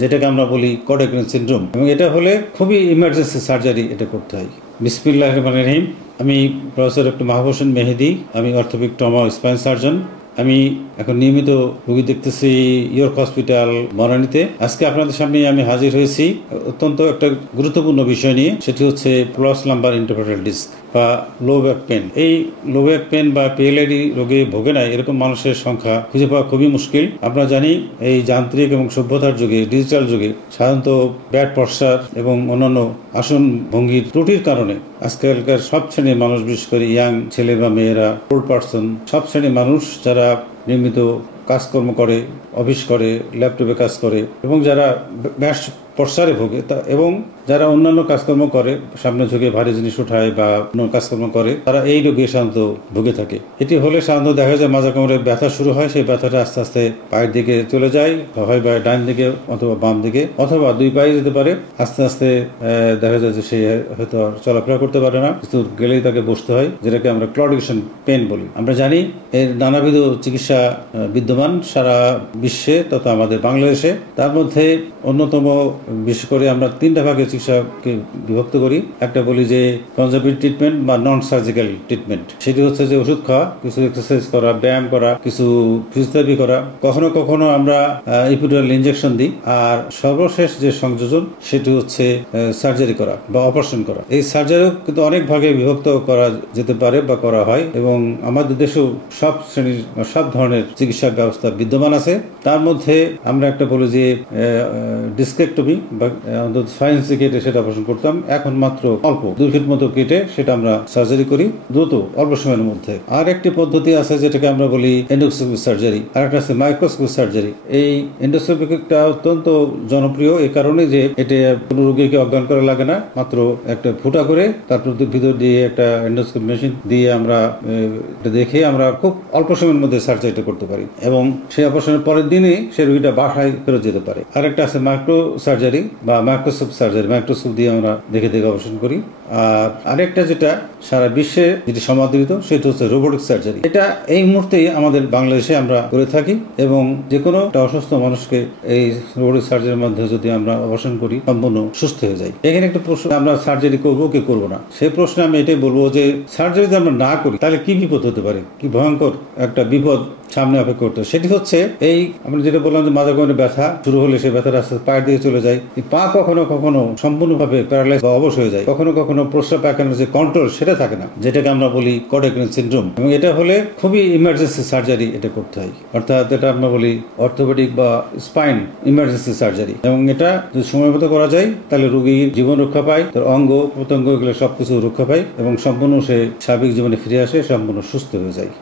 যেটাকে আমরা বলি কোডেক্রেন সিনড্রোম, এবং এটা হলে খুবই ইমার্জেন্সি সার্জারি এটা করতে হয়। বিসমিল্লাহির রহমানির রহিম। আমি প্রফেসর ডক্টর মাহবুব হোসেন মেহেদি, আমি অর্থোপেডিক ট্রমা ও স্পাইন সার্জন। আমি এখন নিয়মিত রোগী দেখতেছি ইয়র্ক হসপিটাল বনানীতে। আজকে আপনাদের সামনে আমি হাজির হয়েছি অত্যন্ত একটা গুরুত্বপূর্ণ বিষয় নিয়ে, সেটি হচ্ছে ক্রস লাম্বার ইন্টারভার্টাল ডিস্ক বা লো ব্যাক পেন। এই লো ব্যাক পেন বা পিএলআইডি রোগে ভোগে না এরকম মানুষের সংখ্যা খুঁজে পাওয়া খুবই মুশকিল। আমরা জানি এই যান্ত্রিক এবং সভ্যতার যুগে, ডিজিটাল যুগে সাধারণত ব্যাড পশ্চার এবং অন্যান্য আসন ভঙ্গির ত্রুটির কারণে আজকালকার সব শ্রেণীর মানুষ, বিশেষ করে ইয়াং ছেলে বা মেয়েরা, ওল্ড পার্সন, সব শ্রেণীর মানুষ যারা নিয়মিত কাজকর্ম করে, অফিস করে, ল্যাপটপে কাজ করে এবং যারা ব্যাস পশ্চারে ভোগে এবং যারা অন্যান্য কাজকর্ম করে, সামনে ঝুঁকে ভারী জিনিস উঠায় বা অন্য কাজকর্ম করে, তারা এই রোগে সাধারণত ভুগে থাকে। এটি হলে সাধারণত দেখা যায় মাজা কোমরে ব্যথা শুরু হয়। সেই ব্যথাটা আস্তে আস্তে পায়ের দিকে চলে যায়, হয় বা ডান দিকে অথবা বাম দিকে অথবা দুই পায়ে যেতে পারে। আস্তে আস্তে দেখা যায় যে সে হয়তো আর চলাফেরা করতে পারে না, কিছু গেলেই তাকে বসতে হয়, যেটাকে আমরা ক্লডিকেশন পেন বলি। আমরা জানি এর নানাবিধ চিকিৎসা বিদ্যমান সারা বিশ্বে তথা আমাদের বাংলাদেশে। তার মধ্যে অন্যতম, বিশেষ করে আমরা তিনটা ভাগে চিকিৎসাকে বিভক্ত করি। একটা বলি যে কনজারভেটিভ ট্রিটমেন্ট বা নন সার্জিক্যাল ট্রিটমেন্ট। সেটি হচ্ছে যে ওষুধ খাওয়া, কিছু এক্সারসাইজ করা, ব্যায়াম করা, কিছু ফিজিওথেরাপি করা, কখনো কখনো আমরা ইপিডুরাল ইনজেকশন দিই, আর সর্বশেষ যে সংযোজন সেটি হচ্ছে সার্জারি করা বা অপারেশন করা। এই সার্জারিও কিন্তু অনেক ভাগে বিভক্ত করা যেতে পারে বা করা হয়, এবং আমাদের দেশেও সব শ্রেণীর সব ধরনের চিকিৎসা ব্যবস্থা বিদ্যমান আছে। তার মধ্যে আমরা একটা বলি যে ডিস্কেক্টমি বা অন্তত 6 ইঞ্চি কেটে সেটা অপারেশন করতাম, এখন মাত্র অল্প 2 ফিট মতো কেটে সেটা আমরা সার্জারি করি দ্রুত অল্প সময়ের মধ্যে। আর একটি পদ্ধতি আছে যেটাকে আমরা বলি এন্ডোস্কোপিক সার্জারি, আর একটা আছে মাইক্রোস্কোপিক সার্জারি। এই এন্ডোস্কোপিকটা অত্যন্ত জনপ্রিয় এই কারণে যে এটা কোনো রোগীকে অজ্ঞান করা লাগে না, মাত্র একটা ফুটা করে তারপর ভিতর দিয়ে একটা এন্ডোস্কোপ মেশিন দিয়ে আমরা দেখে আমরা খুব অল্প সময়ের মধ্যে সার্জারিটা করতে পারি, এবং সেই অপারেশনের পরের দিনই সে রোগীটা বাসায় ফেরত যেতে পারে। আরেকটা আছে মাইক্রো সার্জারি বা মাইক্রোস্কোপ সার্জারি, মাইক্রোস্কোপ দিয়ে আমরা দেখে দেখে অপারেশন করি। আর আরেকটা যেটা সারা বিশ্বে যেটি সমাদৃত সেটা হচ্ছে রোবোটিক সার্জারি। এটা এই মুহূর্তে আমাদের বাংলাদেশে আমরা করে থাকি, এবং যে কোনো একটা অসুস্থ মানুষকে এই রোবোটিক সার্জারির মধ্যে যদি আমরা অপারেশন করি সম্পূর্ণ সুস্থ হয়ে যায়। এখানে একটা প্রশ্ন, আমরা সার্জারি করবো কি করবো না, সেই প্রশ্নে আমি এটাই বলবো যে সার্জারি যদি আমরা না করি তাহলে কি বিপদ হতে পারে, কি ভয়ঙ্কর একটা বিপদ সামনে অপেক্ষা করতে। সেটি হচ্ছে এই আমরা যেটা বললাম যে মাজা কোমরে ব্যথা শুরু হলে সে ব্যথাটা আস্তে পায়ের দিকে চলে যায়, পা কখনো কখনো সম্পূর্ণভাবে প্যারালাইজ বা অবশ হয়ে যায়, কখনো কখনো প্রস্রাব পায়খানার যে কন্ট্রোল সেটা থাকে না, যেটাকে আমরা বলি কোডেক্রেন সিনড্রোম, এবং এটা হলে খুবই ইমার্জেন্সি সার্জারি এটা করতে হয়। অর্থাৎ এটা আমরা বলি অর্থোপেডিক বা স্পাইন ইমার্জেন্সি সার্জারি, এবং এটা যদি সময় মতো করা যায় তাহলে রোগীর জীবন রক্ষা পায়, তার অঙ্গ প্রত্যঙ্গ এগুলো সবকিছু রক্ষা পায় এবং সম্পূর্ণ সে স্বাভাবিক জীবনে ফিরে আসে, সম্পূর্ণ সুস্থ হয়ে যায়।